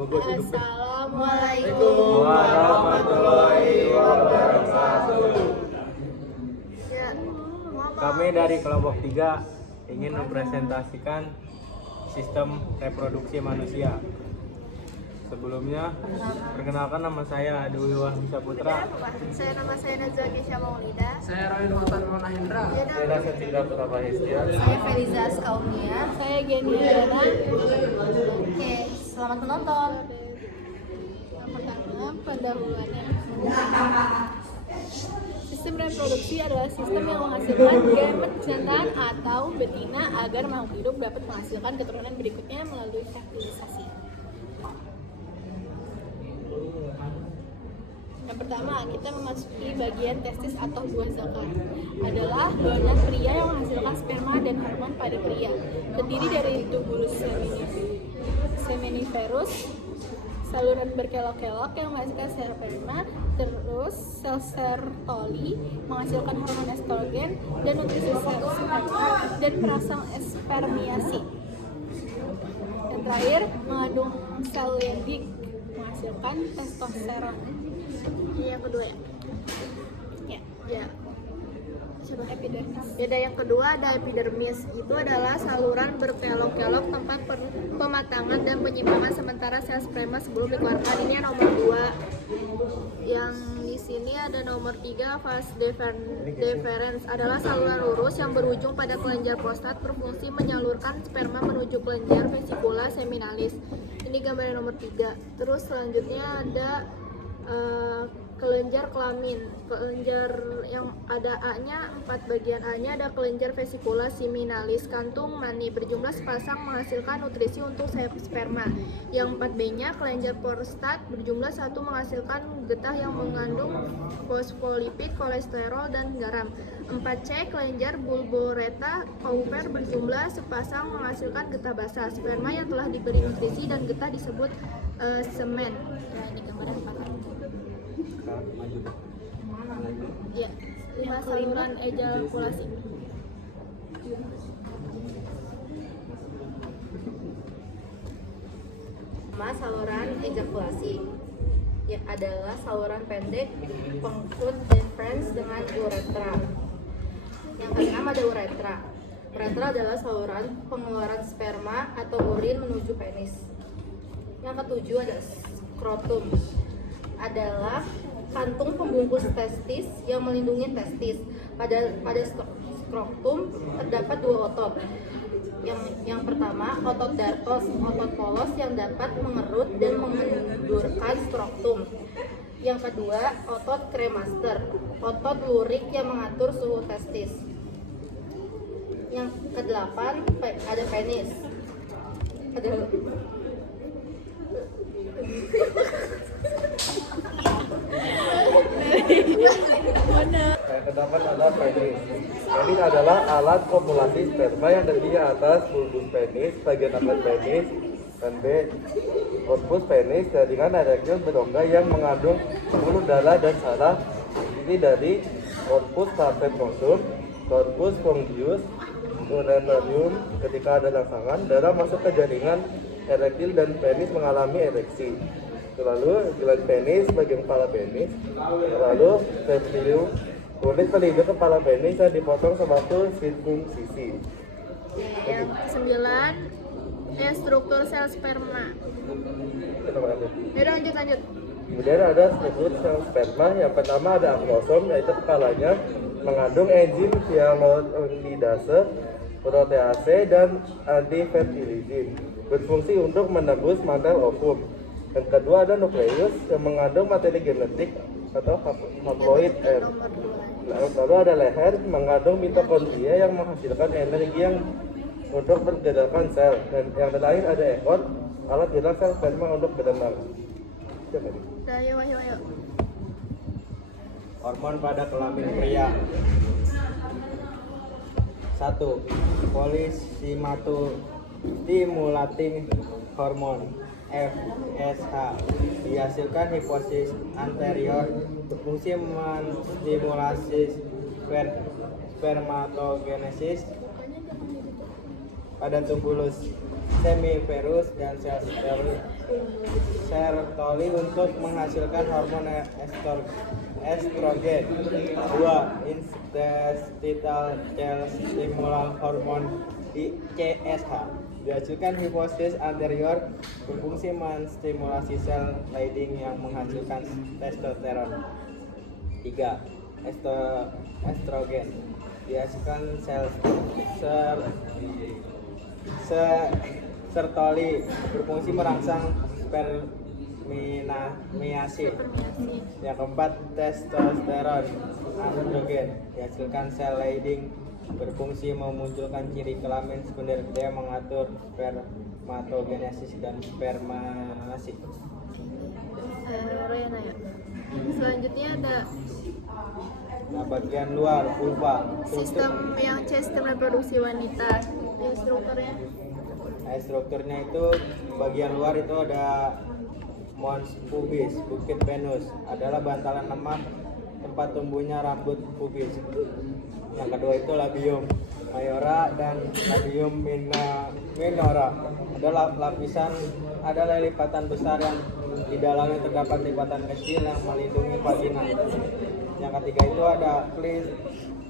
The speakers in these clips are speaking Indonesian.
Assalamualaikum warahmatullahi wabarakatuh. Ya, Kami dari kelompok 3 ingin mempresentasikan sistem reproduksi manusia. Sebelumnya, perkenalkan nama saya Dwi Wahyu Saputra. nama saya Nazwa Kesha Maulida. Saya Roy Nuhatan Manahendra. Saya Nasir Tinggal Pratama Hestia. Saya Feliza Skaumia. Saya Geni Yana. Oke, selamat menonton. Yang pertama, pendahuluannya. Sistem reproduksi adalah sistem yang menghasilkan gamet jantan atau betina agar makhluk hidup dapat menghasilkan keturunan berikutnya melalui fertilisasi. Yang pertama, kita memasuki bagian testis atau buah zakar. Adalah gonad pria yang menghasilkan sperma dan hormon pada pria. Terdiri dari tubulus seminiferus, saluran berkelok-kelok yang menghasilkan sperma, terus sel sertoli menghasilkan hormon estrogen dan nutrisi sperma dan perangsang espermiasi. Dan terakhir, mengandung sel Leydig menghasilkan testosteron. Ini yang kedua ya. Coba epidermis. Beda yang kedua ada epidermis. Itu adalah saluran berkelok-kelok tempat pematangan dan penyimpangan sementara sel sperma sebelum dikeluarkan. Ini yang nomor 2. Yang di sini ada nomor 3, vas deferens adalah saluran lurus yang berujung pada kelenjar prostat berfungsi menyalurkan sperma menuju kelenjar vesikula seminalis. Ini gambar nomor 3. Terus selanjutnya ada kelenjar kelamin. Kelenjar yang ada A-nya, 4 bagian A-nya ada kelenjar vesikula seminalis, kantung mani berjumlah sepasang menghasilkan nutrisi untuk sperma. Yang 4 B-nya kelenjar prostat berjumlah 1 menghasilkan getah yang mengandung fosfolipid, kolesterol dan garam. 4C kelenjar bulboreta pauper berjumlah sepasang menghasilkan getah basah. Sperma yang telah diberi nutrisi dan getah disebut semen. Nah, ini gambar 4. Ya, 5 saluran ejakulasi. Saluran ejakulasi yang adalah saluran pendek pengikut deferens dengan uretra. Yang keenam ada uretra. Uretra adalah saluran pengeluaran sperma atau urin menuju penis. Yang ketujuh ada skrotum. Adalah kantung pembungkus testis yang melindungi testis. Pada skrotum terdapat 2 otot. Yang pertama, otot dartos, otot polos yang dapat mengerut dan mengendurkan skrotum. Yang kedua, otot kremaster, otot lurik yang mengatur suhu testis. Yang kedelapan, ada penis. Yang kedapat adalah penis. Penis adalah alat kopulasi sperma yang terdiri atas bulbus penis, bagian atas penis, dan B. Korpus penis jaringan erektil berongga yang mengandung pembuluh darah dan saraf. Ini dari korpus cavernosum, korpus spongius, ureterium. Ketika ada rangsangan, darah masuk ke jaringan erektil dan penis mengalami ereksi. Lalu gland penis, bagian kepala penis, lalu epithelium, kulit pelindung kepala penis yang dipotong sewaktu sirkumsisi. Yang ke-9, struktur sel sperma. Lanjut. Kemudian ada struktur sel sperma. Yang pertama ada aklosom, yaitu kepalanya mengandung enzim hyaluronidase, protease, dan antifertilizin, berfungsi untuk menembus mantel ovum. Yang kedua ada nukleus yang mengandung materi genetik atau haploid R. Lalu ada leher mengandung mitokondria yang menghasilkan energi yang untuk bergerakkan sel. Dan yang terakhir ada ekor, alat gerak sel sperma untuk berenang. Ayo. Hormon pada kelamin pria. 1. Polystimulating hormon FSH dihasilkan hipofisis anterior, berfungsi menstimulasi spermatogenesis pada tubulus semiferus dan sel sertoli untuk menghasilkan hormon estrogen. 2. Interstitial cell stimulant hormon CSH dihasilkan hipofisis anterior berfungsi menstimulasi sel Leydig yang menghasilkan testosteron. 3. Estrogen dihasilkan sel sertoli berfungsi merangsang spermiasi. Yang keempat, testosteron androgen dihasilkan sel Leydig berfungsi memunculkan ciri kelamin sekunder yang mengatur spermatogenesis dan spermasi. Royana ya. Selanjutnya ada Nah, bagian luar vulva. sistem reproduksi wanita. Yang strukturnya Strukturnya itu bagian luar itu ada mons pubis, bukit Venus, adalah bantalan lemak tempat tumbuhnya rambut pubis. Yang kedua itu labium mayora dan labium minora. Ada lipatan besar yang di dalamnya terdapat lipatan kecil yang melindungi vagina. Yang ketiga itu ada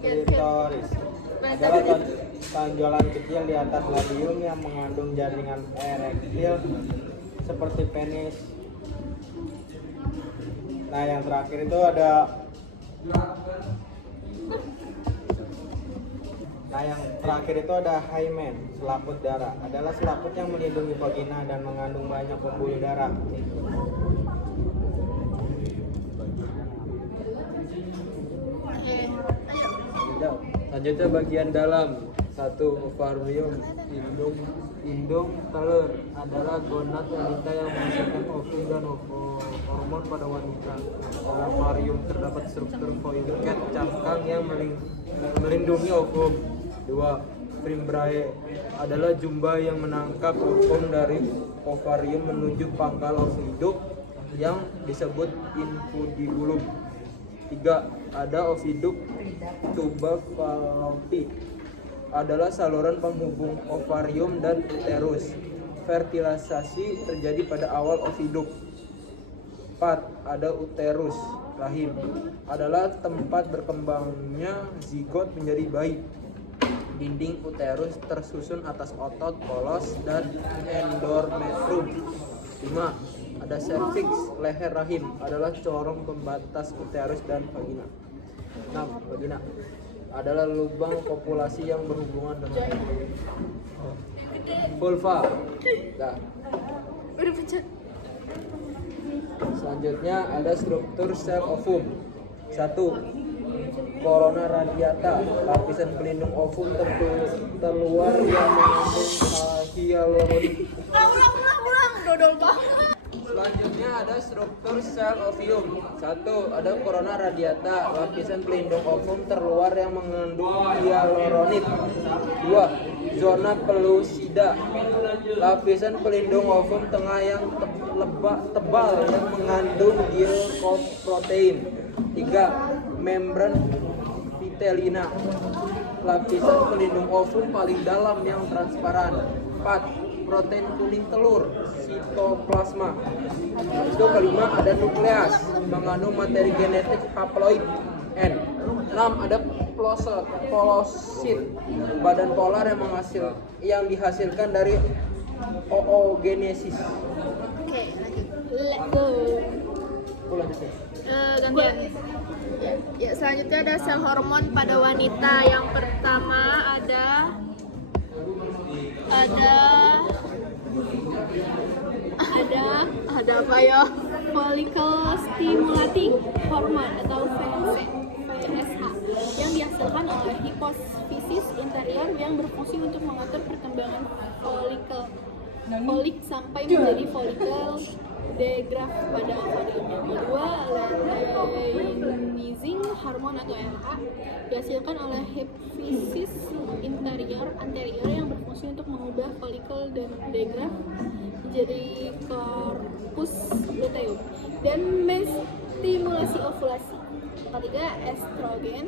klitoris. Adalah tonjolan kecil di atas labium yang mengandung jaringan erektil seperti penis. Nah, yang terakhir itu ada hymen, selaput darah. Adalah selaput yang melindungi vagina dan mengandung banyak pembuluh darah. Selanjutnya bagian dalam. 1. Ovarium, indung, telur adalah gonad wanita yang menghasilkan ovum dan hormon pada wanita. Dalam ovarium terdapat struktur follicle cangkang yang melindungi ovum. 2. Fimbriae adalah jumba yang menangkap ovum dari ovarium menuju pangkal oviduk yang disebut infundibulum. 3. Ada oviduk tuba-fallopi adalah saluran penghubung ovarium dan uterus. Fertilisasi terjadi pada awal oviduk. 4. Ada uterus rahim adalah tempat berkembangnya zigot menjadi bayi. Dinding uterus tersusun atas otot polos dan endometrium. 5. Ada cervix, leher rahim adalah corong pembatas uterus dan vagina. 6. Vagina adalah lubang kopulasi yang berhubungan dengan vulva. Nah, udah pecah. selanjutnya ada struktur sel ovum. 1. Corona radiata, lapisan pelindung ovum terluar yang mengandung hyaluronik. Ulang, dodol banget. Selanjutnya ada struktur sel ovium. 1. Ada corona radiata, lapisan pelindung ovum terluar yang mengandung hyaluronit. 2. Zona pellucida, lapisan pelindung ovum tengah yang tebal yang mengandung glycoprotein. 3. Membran vitellina, lapisan pelindung ovum paling dalam yang transparan. 4. Protein kuning telur, sitoplasma. Itu kelima ada nukleus, mengandung materi genetik haploid N. 6. Ada polosit, badan polar yang dihasilkan dari oogenesis. Oke, lanjut. Let go. Gantian. Ya, selanjutnya ada sel hormon pada wanita. Yang pertama ada apa ya? Follicle stimulating hormone atau FSH yang dihasilkan oleh hipofisis interior yang berfungsi untuk mengatur perkembangan folik sampai menjadi follicle degraf pada ovarium. Yang kedua, luteinizing hormone atau LH dihasilkan oleh hipofisis anterior yang berfungsi untuk mengubah follicle dan degraf menjadi corpus luteum dan menstimulasi ovulasi. Yang ketiga, estrogen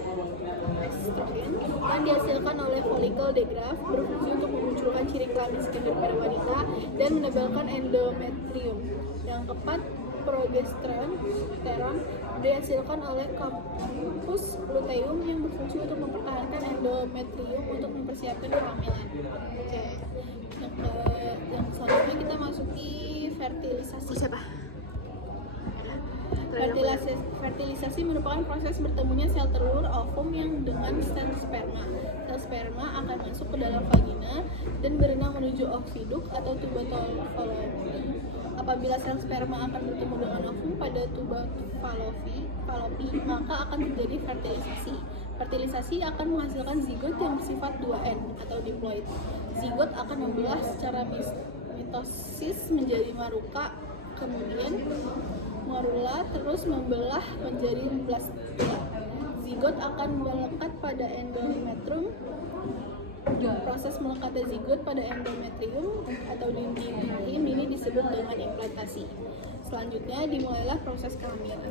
yang dihasilkan oleh folikel degraf berfungsi untuk memunculkan ciri kelamin sekunder pada wanita dan menebalkan endometrium. Yang keempat, progesteron dihasilkan oleh kampus luteum yang berfungsi untuk mempertahankan endometrium untuk mempersiapkan kehamilan. Oke. Yang selanjutnya kita masuki fertilisasi. Fertilisasi merupakan proses bertemunya sel telur ovum yang dengan sel sperma. Sel sperma akan masuk ke dalam vagina dan berenang menuju oviduk atau tuba fallopi. Apabila sel sperma akan bertemu dengan ovum pada tuba fallopi, maka akan terjadi fertilisasi. Fertilisasi akan menghasilkan zigot yang bersifat 2N atau diploid. Zigot akan membelah secara mitosis menjadi maruka, kemudian morula, terus membelah menjadi blastula. Zigot akan melekat pada endometrium. Proses melekatnya zigot pada endometrium atau dinding rahim ini disebut dengan implantasi. Selanjutnya dimulailah proses kehamilan.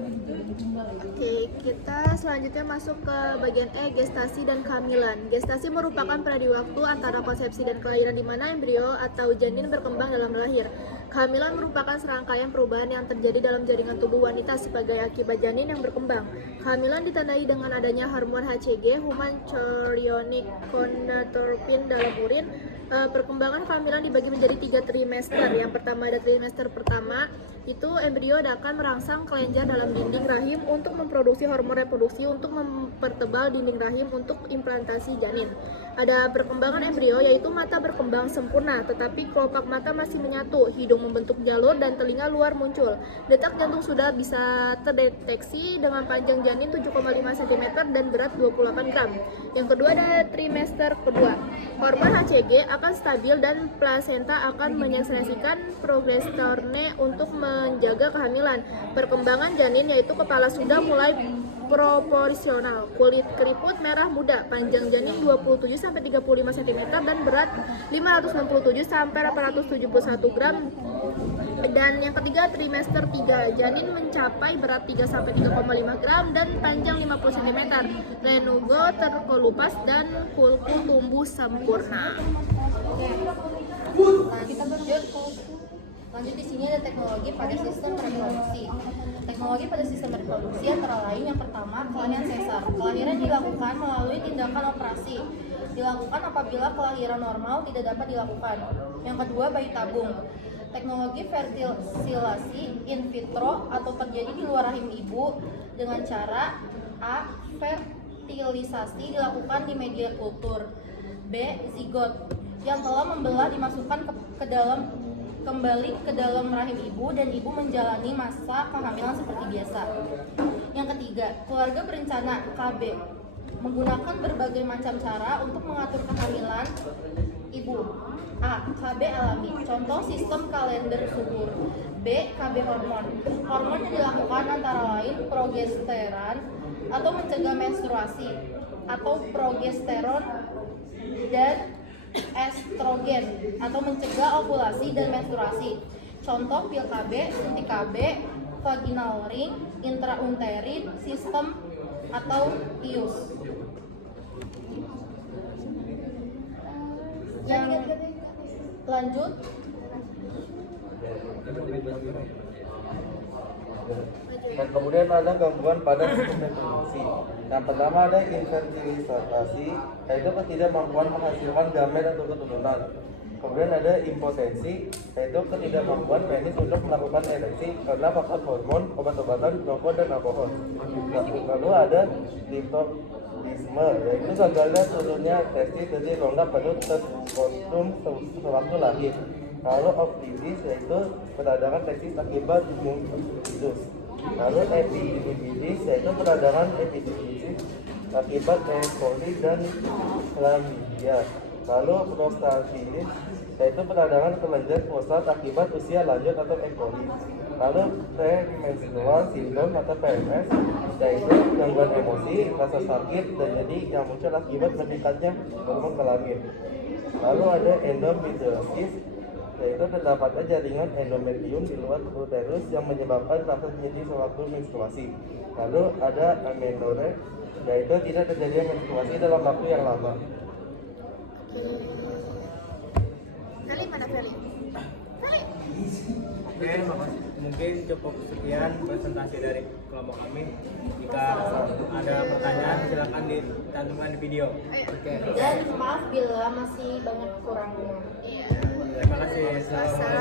Oke, kita selanjutnya masuk ke bagian E, gestasi dan kehamilan. Gestasi merupakan pradi waktu antara konsepsi dan kelahiran di mana embrio atau janin berkembang dalam lahir. Kehamilan merupakan serangkaian perubahan yang terjadi dalam jaringan tubuh wanita sebagai akibat janin yang berkembang. Kehamilan ditandai dengan adanya hormon HCG, human chorionic gonadotropin dalam urin. Perkembangan kehamilan dibagi menjadi 3 trimester. Yang pertama ada trimester pertama, itu embrio akan merangsang kelenjar dalam dinding rahim untuk memproduksi hormon reproduksi untuk mempertebal dinding rahim untuk implantasi janin. Ada perkembangan embrio yaitu mata berkembang sempurna tetapi kelopak mata masih menyatu, hidung membentuk jalur dan telinga luar muncul. Detak jantung sudah bisa terdeteksi dengan panjang janin 7,5 cm dan berat 28 gram. Yang kedua ada trimester kedua. Hormon HCG akan stabil dan plasenta akan menyekresikan progesterone untuk menjaga kehamilan. Perkembangan janin yaitu kepala sudah mulai proporsional, kulit keriput merah muda, panjang janin 27-35 cm dan berat 567-871 gram. Dan yang ketiga trimester 3, janin mencapai berat 3-3,5 gram dan panjang 50 cm. Lenugo terkelupas dan kulku tumbuh sempurna. Lanjut di sini ada teknologi pada sistem reproduksi. Teknologi pada sistem reproduksi antara lain yang pertama kelahiran sesar. Kelahiran dilakukan melalui tindakan operasi. Dilakukan apabila kelahiran normal tidak dapat dilakukan. Yang kedua bayi tabung. Teknologi fertilisasi in vitro atau terjadi di luar rahim ibu dengan cara A. Fertilisasi dilakukan di media kultur. B. Zigot yang telah membelah dimasukkan kembali ke dalam rahim ibu dan ibu menjalani masa kehamilan seperti biasa. Yang ketiga, keluarga berencana KB menggunakan berbagai macam cara untuk mengatur kehamilan ibu. A. KB alami, contoh sistem kalender subur. B. KB hormon. Hormon yang dilakukan antara lain progesteron atau mencegah menstruasi atau progesteron dan estrogen atau mencegah ovulasi dan menstruasi. Contoh pil KB, suntik KB, vaginal ring, intrauterin sistem atau IUS. Yang lanjut Dan kemudian ada gangguan pada sistem reproduksi. Yang pertama ada infertilisasi, yaitu ketidakmampuan menghasilkan gamet atau keturunan. Kemudian ada impotensi, yaitu ketidakmampuan penis untuk melakukan ereksi karena faktor hormon, obat-obatan, rokok, dan alkohol. Lalu ada liptoisme, yaitu gagalnya turunnya testis dari rongga pada testosteron sewaktu lahir. Lalu optimis, yaitu peradangan testis akibat mumpitis. Lalu epididymis, yaitu peradangan epididymis akibat E. coli dan chlamydia. Lalu prostatitis, yaitu peradangan kelenjar prostat akibat usia lanjut atau E. coli. Lalu premenstrual syndrome atau PMS, yaitu gangguan emosi, rasa sakit, dan jadi yang muncul akibat meningkatnya hormon kelamin. Lalu ada endometriosis, yaitu terdapatnya jaringan endometrium di luar uterus yang menyebabkan rasa nyeri sewaktu menstruasi. Lalu ada amenorrhea, yaitu tidak terjadinya menstruasi dalam waktu yang lama. Feli mana Feli? Feli. Oke, makasih. Mungkin cukup sekian presentasi dari kelompok kami. Jika ada pertanyaan silakan dicantumkan di video. Ayo. Dan maaf bila masih banyak kurangnya. Iya. Terima kasih. Wassalam.